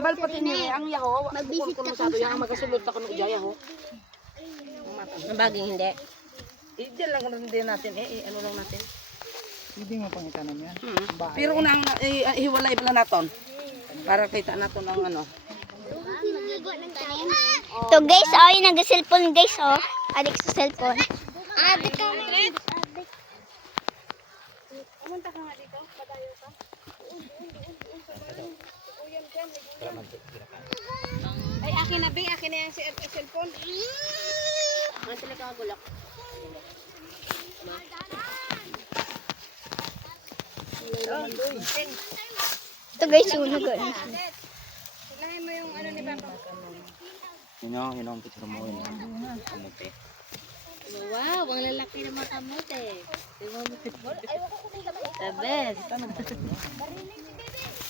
Bal pati ni ang yaho. Mabisit ka sa, sa, sa yaho makasulot ako ng jaya ho. Ang bagay hindi. Ito eh, lang kung hindi natin eh, eh, ano lang natin. Hindi mo pang itanong yan. Hmm. Pero unang eh, uh, ihiwalay uh, pala naton. Para kita natin ang ano. Ito oh, guys, oh, yung nag-cellphone guys, oh. Adik sa cellphone. Adik ka, Madrid. Pumunta ka nga yes. dito, padayo ka. Ay, akin na, Bing. Akin na yan si cellphone. Ang talaga ang bulak. Ito guys, yung nagal. Tulahin mo yung ano ni Pampo. Yun yung hinong picture mo. Yun Wow, ang lalaki ng mga kamote. The best. Marinig si Bebe.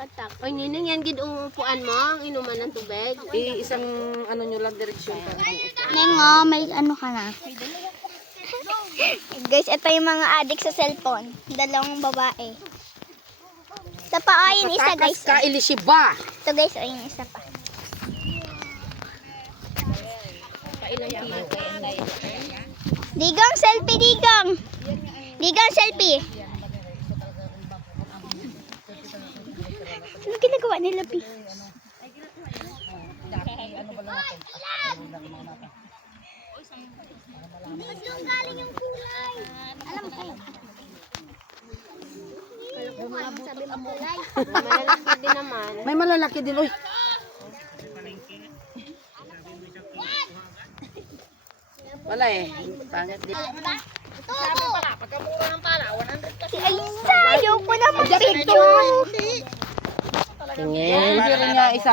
patak. Oy, yun yun yan, ginung upuan mo ang inuman ng tubig? Eh, isang ano niyo lang direksyon pa. Nengo, may ano ka na. guys, ito yung mga adik sa cellphone. Dalawang babae. Sa pa, o yun isa guys. Patakas ka, Elisiba! Ito guys, o yun isa pa. Digong selfie, digong! Digong selfie! Ano ginagawa ni Lapi? Ilag! galing yung kulay! Alam mo kayo? May malalaki din naman. Wala eh. Pangit din. Ito! Pagkabuka ng pala, 100 kasi. Ay, sayo ko na magpito! Ay, sayo ko na magpito! talaga. Yeah. Yeah. Yeah. Yeah.